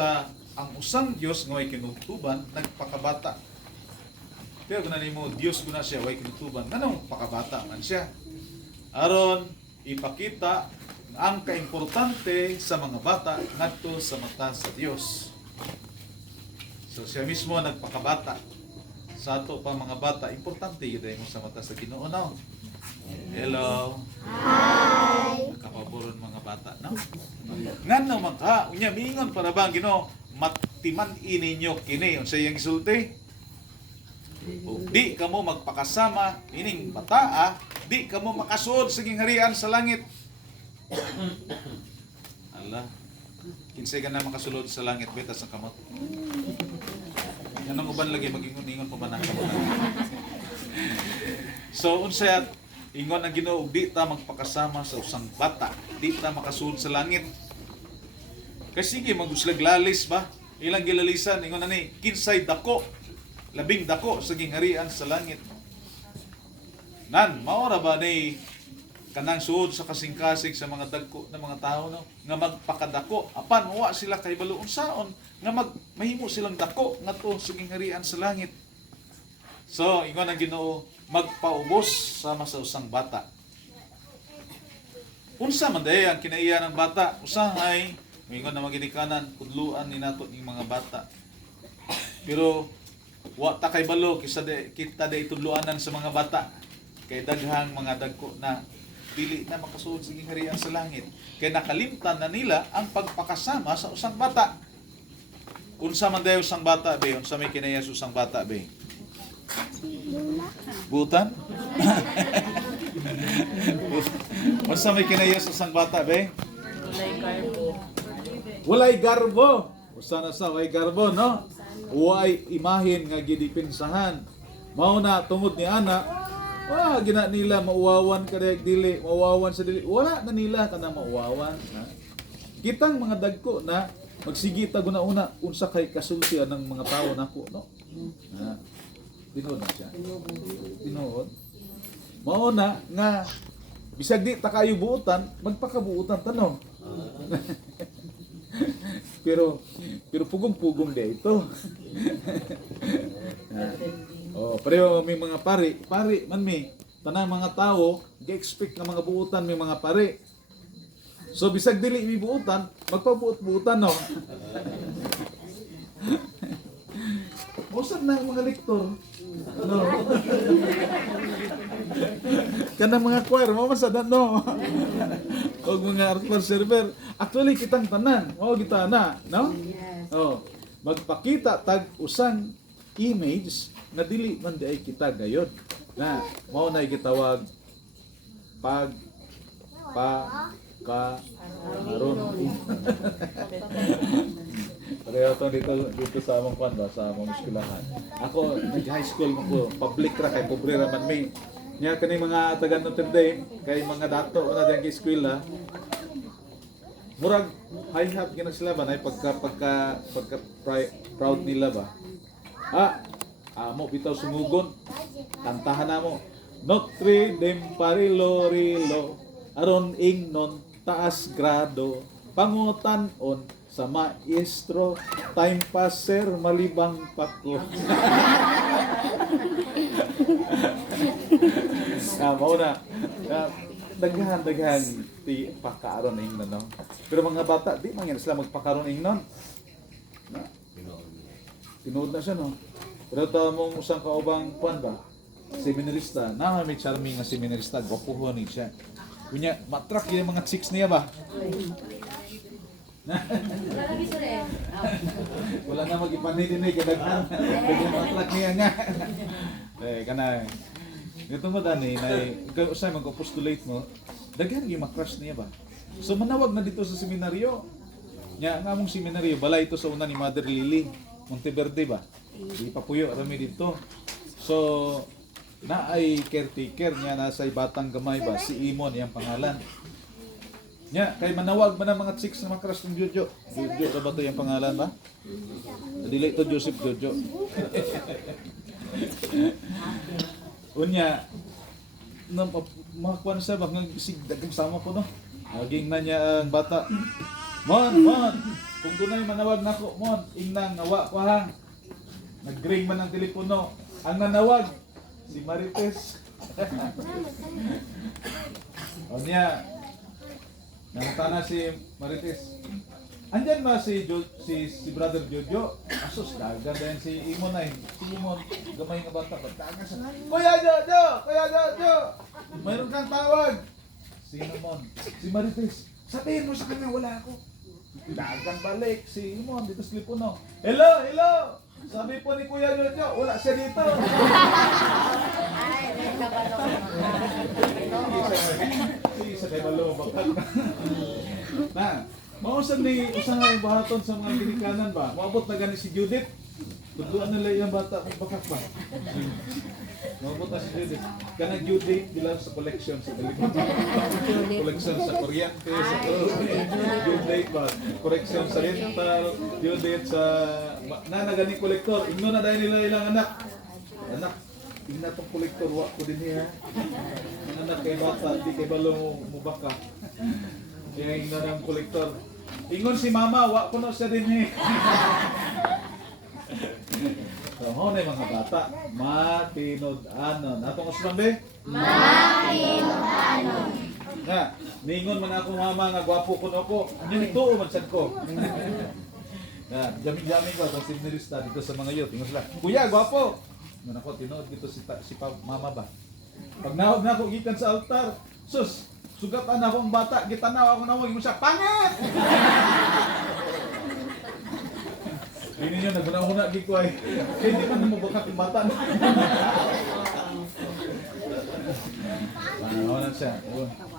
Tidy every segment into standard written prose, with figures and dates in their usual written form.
sa ang usang Dios nga way kinutuban nagpakabata. Pero kung mo Dios guna siya way kinutuban, nganong pakabata man siya. Aron ipakita ang kaimportante sa mga bata ngadto sa mata sa Dios. So siya mismo nagpakabata. Sa ato pa mga bata, importante yun mo sa mata sa Ginoo, no? Hello. Hi. Nakapaboron mga bata, no? Ngano man ka, unya miingon para ba Ginoo, matiman ininyo kini unsay yang gisulti? O, di kamo magpakasama ining bata, di kamo makasuod sa gingharian sa langit. Allah. Kinsay ka na makasulod sa langit beta sa kamot. Anong uban lagi mag-ingon-ingon pa man ang kamot. So unsay ingon ang Ginoo, di ta magpakasama sa usang bata, di ta makasuod sa langit. Kasi sige maguslag lalis ba? Ilang gilalisan ingon ani kinsay dako, labing dako sa gingharian sa langit. Nan mao ra ba ni kanang suod sa kasing-kasing sa mga dagko na mga tao, no, nga magpakadako apan wa sila kay balo unsaon nga mahimo silang dako ngadto sa gingharian sa langit. So ingon ang Ginoo, magpaubos sama sa usang bata. Unsa man day ang kinaiya ng bata? Usahay ingon na maginikanan kudluan ni nato ning mga bata. Pero wa ta kay balo kita day tudluanan sa mga bata kay daghang mga dagko na dili na makasuod sa gingharian sa langit. Kaya nakalimtan na nila ang pagpakasama sa usang bata. Unsa man dayon usang bata be? Unsa may kinaya sa usang bata be? Butan? Unsa may kinaya sa usang bata be? Walay garbo. Walay garbo. Usa na sa way garbo, no? Way imahin nga gidipinsahan. Mao na tungod ni ana gina nila mauwawan kadayag dili, mauwawan sa dili. Wala na nila kanang mauwawan. Kitang mga dagko na magsigi ta guna-una unsa kay kasultian ng mga tao nako, no? Tinuod na siya. Tinuod. Mao na nga bisag di ta kayo buutan, magpakabuutan tanong. pero pugong-pugong di ito. Pero may mga pari man may tanang mga tao gi-expect nga mga buutan may mga pari. So bisag dili mi buutan, magpabuot-buutan, no. Usab na mga lektor. No. Kanang mga choir mo masadan, no. Og mga art server, actually kitang tanan, mao kita na, no? Oh, magpakita tag usang image na dili man di ay kita gayod. Na mao na gitawag pagkakaroon. Pareho to dito sa among kwanda sa among eskwelahan. Ako nag-high school ko, public ra kay pobre ra man may. Nya kani mga taga Notre Dame kay mga dato na dang eskwela. Murag high hat gina sila ba nay pagka proud nila ba. Amo bitaw sumugon. Kantahan namo. Notre Dame parilorilo aron ingnon taas grado pangutan-on sa maestro time passer malibang pako. Mao na. Daghan ti pakaron ingnon, no. Pero mga bata di man yan sila magpakaron ingnon. Na. Tinuod na siya, no. Pero ta mong usang kaubang kwan ba? Seminarista, na may charming nga seminarista, gwapuhon ni siya. Kunya matrak yung mga chicks niya ba? Wala na mag-ipanidin eh, kadaghan. Kadaghan matrak niya nga. Kanay. Ito mo dani, ikaw usay mag-postulate mo, daghan yung makrush niya ba? So manawag na dito sa seminaryo. Nya nga mong seminaryo, balay ito sa una ni Mother Lily, Monteverde ba? Di pa puyo rami dito. So na ay caretaker niya nasa batang gamay ba, si Imon yang pangalan. Nya kay manawag man ang mga chicks na makrush ng Jojo. Jojo sa ba to yung pangalan ba? Dili to Joseph Jojo. Unya no makuan sa bang sig dagang sama po, no. Naging na niya ang bata. Man, Kung dunay manawag nako mon, ingnan nawa ko ha. Nag-ring man ang telepono. Ang nanawag si Marites. O niya, nangutana si Marites. Andyan ba si Brother Jojo? Asus, dagan din si Imon ay. Si Imon, gamay nga bata. Dagan siya. Kuya Jojo! Kuya Jojo! Mayroon kang tawag. Sino mon? Si Marites. Sabihin mo sa kanya, wala ako. Dagan balik si Imon dito sa telepono. Hello, hello! Sabi po ni Kuya Jojo, wala siya dito. Ay, may kabalo. Sa kay balo bakit. Na, mausan ni usahay bahaton sa mga ginikanan ba? Moabot na gani si Judith. Tuduan nila yung bata kung bakak ba. Moabot na si Judith. Kanang Judith bilang sa collection sa telepono. Collection sa kuryente, sa Judith ba? Correction sa rental, Judith sa na gani kolektor. Ingno na dahil nila ilang anak. Anak, tingnan tong kolektor wa ko din niya. Ang anak kay bata, di kay balo mo baka. Kaya ingnan ang kolektor. Ingon si mama, wa ko na siya din eh. So, ho na mga bata, matinud-anon. Atong usman be? Matinud-anon. Nga, ningon man ako mama nga gwapo ko no ko. Ano ito man sad ko. Nga, jamin-jamin ko sa seminarista dito sa mga youth. Ingon sila, kuya, gwapo. Ngon ako, tinuod dito si mama ba? Pag nawag na ako gikan sa altar, sus, sugatan ako ang bata, gitanaw ako nawag mo siya, pangit! Hindi niyo, naguna-una gig ko ay, hindi man mo bakat yung bata. Ano na siya?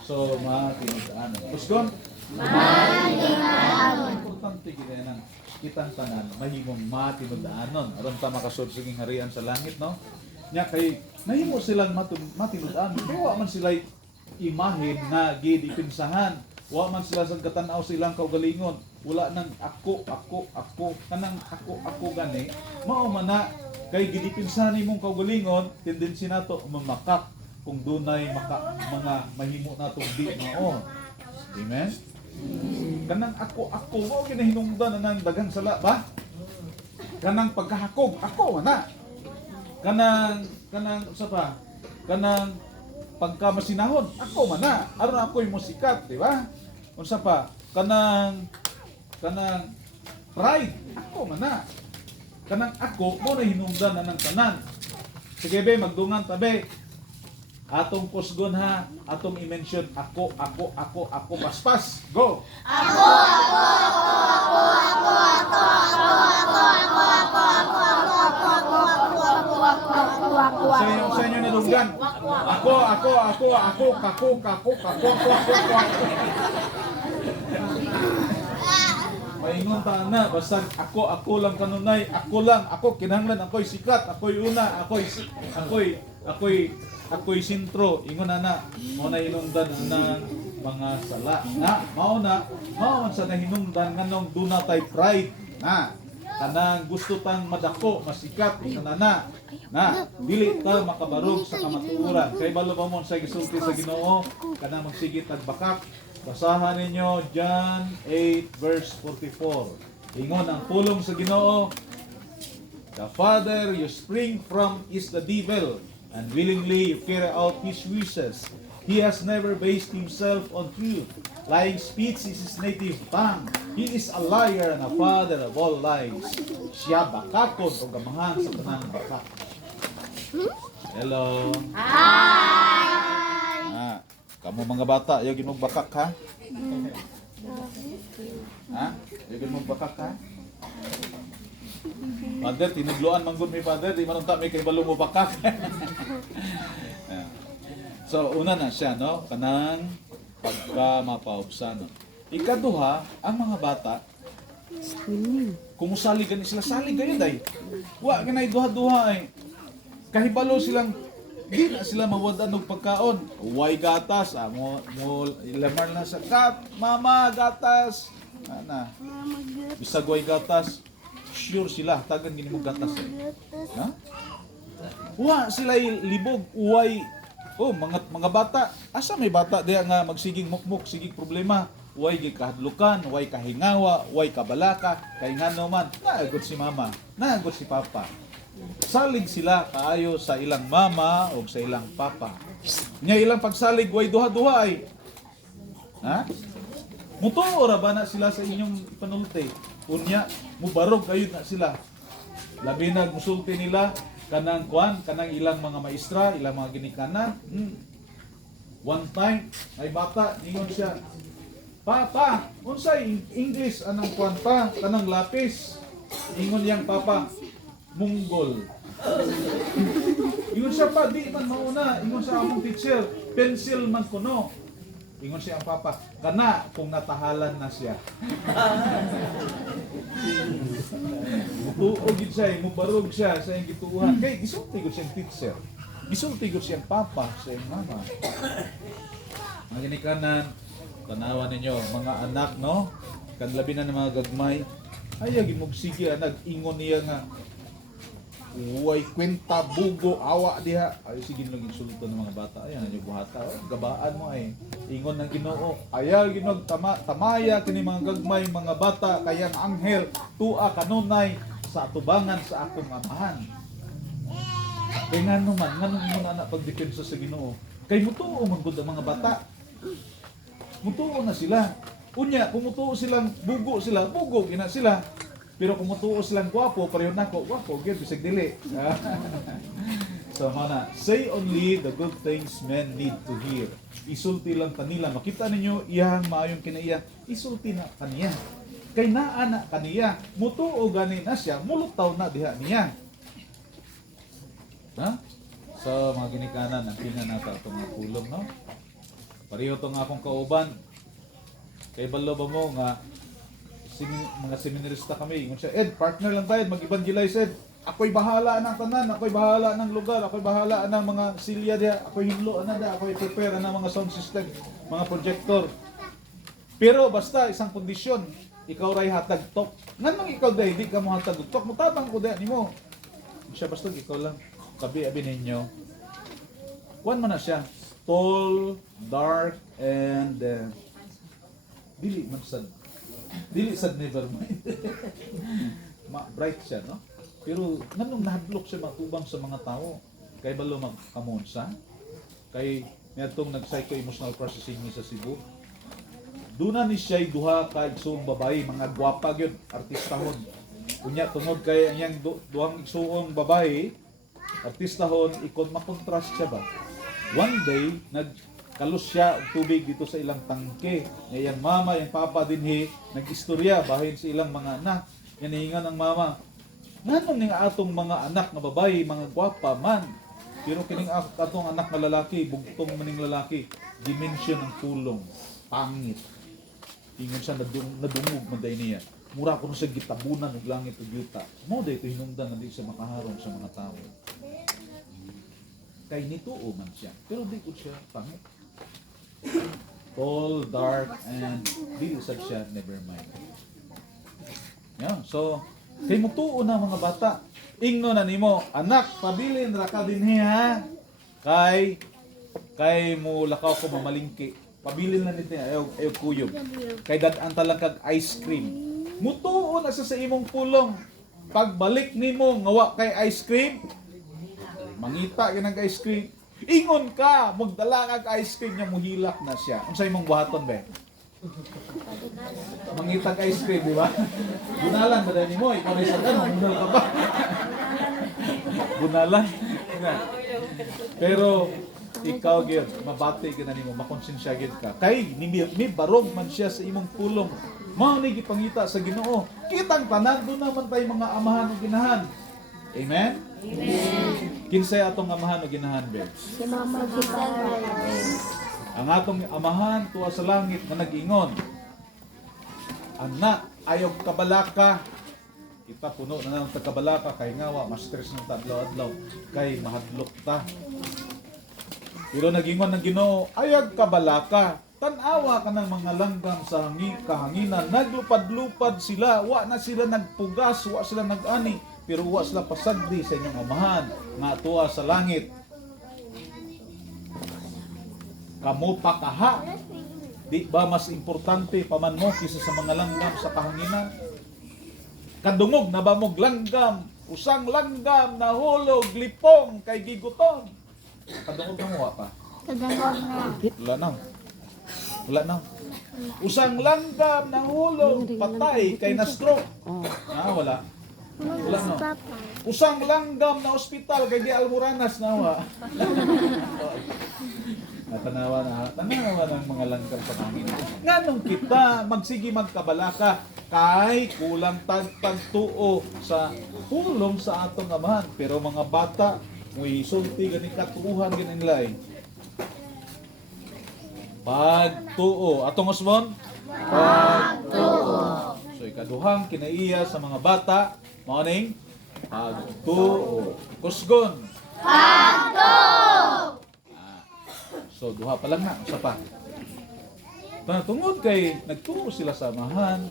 So, matinud-anon. Puskon? Matinud-anon. Importante kita yan kitang tanan, mahimong matinud-anon. Aron ta makasudsuging harian sa langit, no? Nya kay nahimo silang matinud-anon. Pero wa man sila imahin na gidipinsahan. Wa man sila sa katanaw silang kaugalingon. Wala nang ako. Kanang ako gani. Mao man na kay gidipinsahan imong kaugalingon, tendency nato mamakak kung dunay mga mahimo natong di mao. Amen. Kanang ako mo kinahinungdan na ng dagang sala ba? Kanang pagkahakog ako na. Kanang usa pa? Kanang pagkamasinahon ako man na. Aron ako'y musikat, di ba? Unsa pa? Kanang pride ako man na. Kanang ako mo na hinungdan na ng tanan. Sige be, magdungan tabi. Atong kusgon ha, atong i-mention ako, paspas. Go! Ako. Sa inyo nadunggan. Ako. Maingon ta na, basta ako lang kanunay, ako kinahanglan, ako'y sikat, ako'y una, ako'y sintro. Ingon na, mo na hinungdan ng mga sala. Mao man sa nahinungdan nganong dunay pride. Kanang gusto tang madako, masikat, na dili ta makabarog sa kamatuoran. Kay balo pa mo sa gisulti sa Ginoo, kanang magsigit tagbakak. Basahan ninyo John 8 verse 44. Ingon ang pulong sa Ginoo, the father you spring from is the devil, and willingly you carry out his wishes. He has never based himself on truth. Lying speech is his native tongue. He is a liar and a father of all lies. Siya bakakon o gamahan sa tanang bakak. Hello. Hi. Kamu mga bata, yogin mo bakak ha? Yogin mo bakak ha? Father, tinudloan manggod mi father, di manong kami kay balo mo bakak. So, una na siya, no? Kanang pagka mapaubsan. Ikaduha, ang mga bata, kung salig gani sila, salig gani day. Wa, ganay duha-duha ay. Kahibalo silang, di na sila mawadan ng pagkaon. Huway gatas, mo ilamar na sa mama, gatas. Bisag huway gatas, sure sila, tagan gini mo gatas. Wa, sila libog, huway. Oh, mga bata, asa may bata diya nga magsiging mukmuk, sigig problema. way gikahadlukan, way kahingawa, way kabalaka, kay ngano man, naagot si mama, naagot si papa. Salig sila kaayo sa ilang mama o sa ilang papa. Nya ilang pagsalig, way duha-duha ay. Ha? Mutuo ra ba na sila sa inyong panulti? Unya, mubarog kayo na sila. Labi na musulti nila, kanang kuan, kanang ilang mga maestra, ilang mga ginikanan. One time, ay bata, ningon siya, Papa, unsay English anang kuan pa, kanang lapis. Ingon yang papa, Munggol. Ingon siya pa, di man mauna. Ingon sa among teacher, pencil man kuno. Ingon siya ang papa, kana kung natahalan na siya. Mutuog siya, mubarog siya sa iyang gituuhan. Kay gisulti ko siyang teacher. Gisulti ko siyang papa sa iyang mama. Mga ginikanan, tanawan ninyo, mga anak, no? Kan labi na ng mga gagmay, ay gimugsige anak, ingon niya nga, uway kwenta, bugo, awa diha. Ay sige lang insulto ng mga bata. Ayan, yung buhata, gabaan mo ay. Ingon ng Ginoo, ayaw ginog tamaya kini mga gagmay, mga bata, kayang anghel, tua kanunay, sa atubangan sa akong amahan. Kaya nga naman mo na pagdepensa sa Ginoo. Kay mutuo man gud ang mga bata. Mutuo na sila. Unya, kung mutuo silang bugo gina sila. Pero kung mutuo silang gwapo, pareho nako, gwapo, gyud bisag dili. So mana, say only the good things men need to hear. Isulti lang kanila, makita ninyo iyang maayong kinaiya, isulti na kaniya. Kay naa na kaniya, mutuo gani na siya, mulutaw na diha niya. Ha? So mga ginikanan, ang pinanata itong mga pulong, no? Pareho itong akong kauban. Kay balo ba mo nga mga seminarista kami, ingon siya, Ed, partner lang tayo, mag-evangelize, Ed. Ako'y bahala ng tanan, ako'y bahala ng lugar, ako'y bahala ng mga silya diya, ako'y hinlo na diya, ako'y prepare ng mga sound system, mga projector. Pero basta isang kondisyon, ikaw ray hatag tok. Nganong ikaw day, di ka mo hatag tok, mutabang ko diya nimo. Siya basta ikaw lang, kabi-abi ninyo. Kuan man na siya, tall, dark, and dili man sad. Dili sad never mind. Bright siya, no? Pero nganong nahadlok siya matubang sa mga tao? Kay balo magkamonsa? Kay niyatong nag-psycho-emotional processing ni sa Cebu. Duna ni siya'y duha ka igsuong babae, mga gwapa gyud, artistahon. Unya tungod kay ang duhang igsuong babae, artistahon, ikon makontrast siya ba? One day, nagkalos siya og tubig dito sa ilang tangke. Yang mama, yang papa dinhi, nag-istorya bahin sa ilang mga anak. Yan hihingan ng mama, nganong ning atong mga anak nga babae, mga gwapa man. Pero kining atong anak nga lalaki, bugtong maning lalaki, dimension ng tulong, pangit. Ingon siya nadungog man day niya. Mura ko sa gitabunan og langit ug yuta. Mo day ito hinungdan na di siya makaharong sa mga tao. Kay nituo man siya, pero di ko siya pangit. Tall, dark, and di sad siya, never mind. Yeah, so kay mutuo na mga bata. Ingno na nimo, anak, pabilin ra ka dinhi ha. Kay mo lakaw ko mamalingki. Pabilin na nito ayaw kuyog. Kay dad-an kag ice cream. Mutuo na sa imong pulong. Pagbalik nimo ngawa kay ice cream, mangita ka ng ice cream. Ingon ka, magdala kag ice cream niya, muhilak na siya. Unsay imong buhaton ba? Mangita kag ice cream, di ba? Bunalan ba dani mo? Ikaw rin sa ganun, bunal ka ba? Bunalan. Pero ikaw gyud mabati ka na nimo, makonsensya gyud ka. Kay ni barog man siya sa imong pulong. Mao ni gipangita sa Ginoo. Kitang tanan do naman tay mga amahan ug ginahan. Amen. Amen. Kinsay atong amahan ug ginahan, be? Si Mama Gitara. Ang atong amahan tuwa sa langit na nag-ingon, anak, ayaw kabalaka. Kita puno na ng kabalaka kay ngawa, ma-stress ng adlaw-adlaw kay mahadlok ta. Pero nag-ingon ng Ginoo, ayaw kabalaka. Tanawa ka ng mga langgam sa kahanginan, naglupad-lupad sila, wa na sila nagpugas, wa sila nag-ani, pero wa sila pasagdi sa inyong amahan nga tuwa sa langit. Kamu pakaha Di ba mas importante paman mo kisa sa mga langgam sa kahanginan? Kadungog na ba mog langgam, usang langgam nahulog lipong kay gigutom. Kadungog na mo wa pa. Kadangog na. Wala na. Wala na. Usang langgam nahulog patay kay na stroke. Wala. Wala na. Papa. Usang langgam na ospital kay di almoranas na wa. Tanawa ng mga langgam sa hangin. Nganong kita magsigi magkabalaka kay kulang pagtuo sa pulong sa atong amahan. Pero mga bata, muy sulti gani katuuhan gani nila. Pagtuo. Atong osmon? Pagtuo. So ikaduhang kinaiya sa mga bata, mao ning pagtuo. Kusgon. Pagtuo. So duha pa lang na, usa pa. Tungod kay nagtuo sila sa amahan,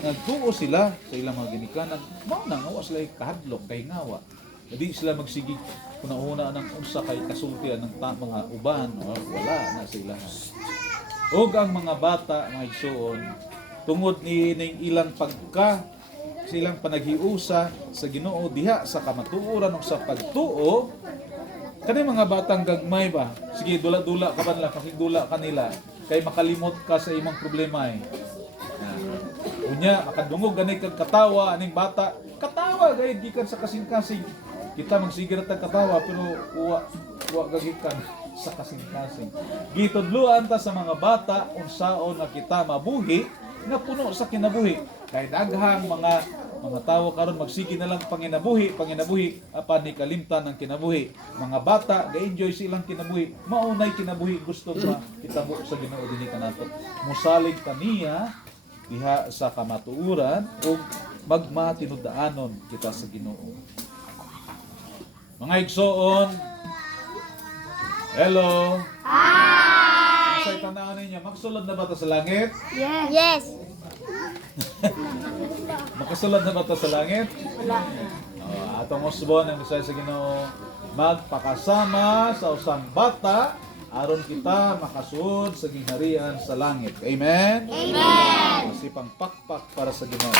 nagtuo sila sa ilang mga ginikanan, mao na nga sila kahadlok kay ngawa. Hindi sila magsigi kuna-una ng unsa kay kasultian ng mga uban, wala na sila. Og ang mga bata, mga igsoon, tungod ni ning ilang silang panaghiusa sa Ginoo diha sa kamatuoran ug sa pagtuo, kani mga batang gagmay ba? Sige, dula-dula ka ba nila, pakigdula ka nila, kay makalimot ka sa imong problema eh. Unya, makadungog ganay kag katawa, aning bata, katawa gayud gikan sa kasing-kasing. Kita magsigira tag katawa, pero uwa gagikan sa kasing-kasing. Gitudluan ta sa mga bata, unsaon na kita mabuhi, nga puno sa kinabuhi. Kay daghang mga tawo karon magsigi na lang panginabuhi apan ni kalimtan ang kinabuhi. Mga bata ga-enjoy silang kinabuhi, maunay kinabuhi gusto ba kitabo sa Ginoo dinhi kanato. Musalig kaniya diha sa kamatuoran ug magmatinudaanon kita sa Ginoo. Mga igsoon, hello. Hi. Sa tanaw ninyo, magsulod na ba ta sa langit? Yes. Makasulod na ba ito sa langit? Wala. Atong usbon ang Bisaya sa Ginoo, magpakasama sa usang bata aron kita makasuod sa gingharian sa langit. Amen? Amen! Masipang pakpak para sa Ginoo.